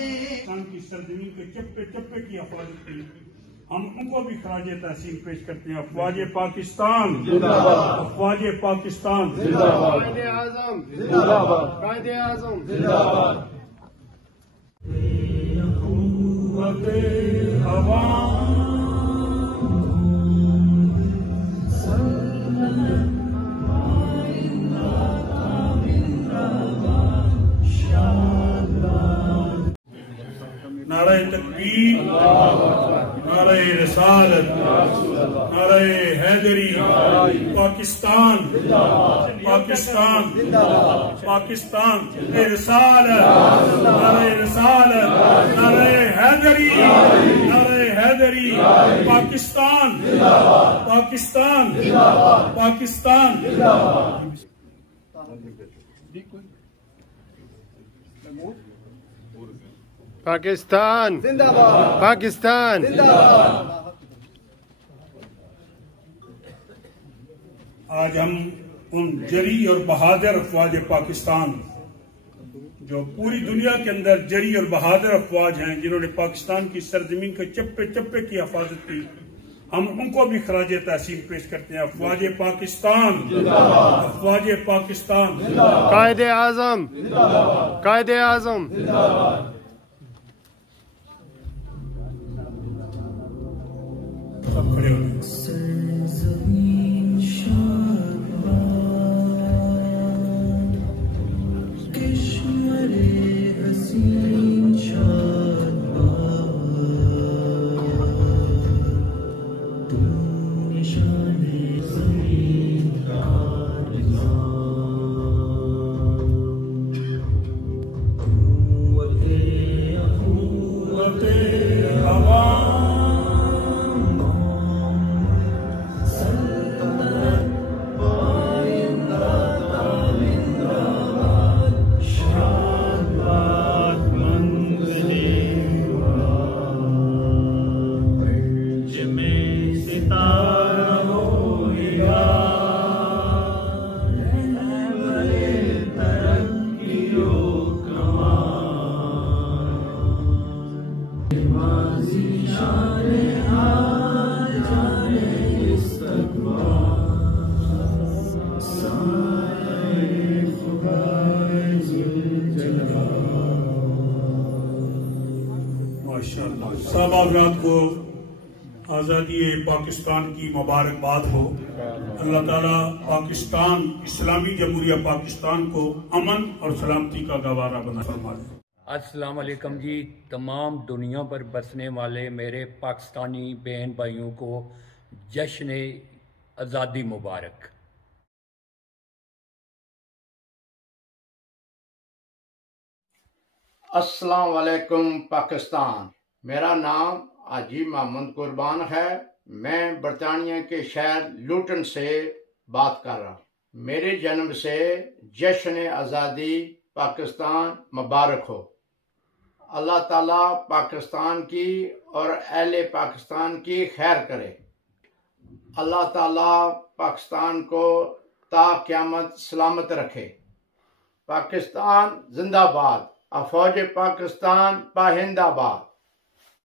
पाकिस्तान की सरजमीन के चप्पे चप्पे की हिफाजत की हम उनको भी खराज तहसीन पेश करते हैं। अफवाज पाकिस्तान जिंदाबाद, अफवाज पाकिस्तान जिंदाबाद, कायदे आज़म जिंदाबाद, कायदे आज़म जिंदाबाद। नारे तकबीर, नारे रिसालत, नारे हैदरी, पाकिस्तान पाकिस्तान पाकिस्तान, रिसालत, नारे रिसालत, नारे हैदरी, नारे हैदरी, पाकिस्तान पाकिस्तान पाकिस्तान। पाकिस्तान जिंदाबाद, पाकिस्तान जिंदाबाद। आज हम उन जरी और बहादुर अफवाज पाकिस्तान जो पूरी दुनिया के अंदर जरी और बहादुर अफवाज हैं, जिन्होंने पाकिस्तान की सरजमीन के चप्पे चप्पे की हिफाजत की, हम उनको भी खराज तहसीन पेश करते हैं। अफवाज पाकिस्तान जिंदाबाद, अफवाज पाकिस्तान जिंदाबाद, कायदे आज़म जिंदाबाद, कायदे आज़म जिंदाबाद। सब खड़े हो सब औलाद को आज़ादी पाकिस्तान की मुबारकबाद हो। अल्लाह ताला पाकिस्तान इस्लामी जमहूरिया पाकिस्तान को अमन और सलामती का गवारा बना फरमाए। अस्सलाम वालेकुम जी। तमाम दुनिया पर बसने वाले मेरे पाकिस्तानी बहन भाइयों को जश्न आज़ादी मुबारक। अस्सलाम वालेकुम पाकिस्तान। मेरा नाम हाजी मोहम्मद कुर्बान है। मैं बरतानिया के शहर लूटन से बात कर रहा हूँ। मेरे जन्म से जश्न आज़ादी पाकिस्तान मुबारक हो। अल्लाह ताला पाकिस्तान की और अहले पाकिस्तान की खैर करे। अल्लाह ताला पाकिस्तान को ता क़यामत सलामत रखे। पाकिस्तान जिंदाबाद, अफवाज पाकिस्तान पाहिंदाबाद।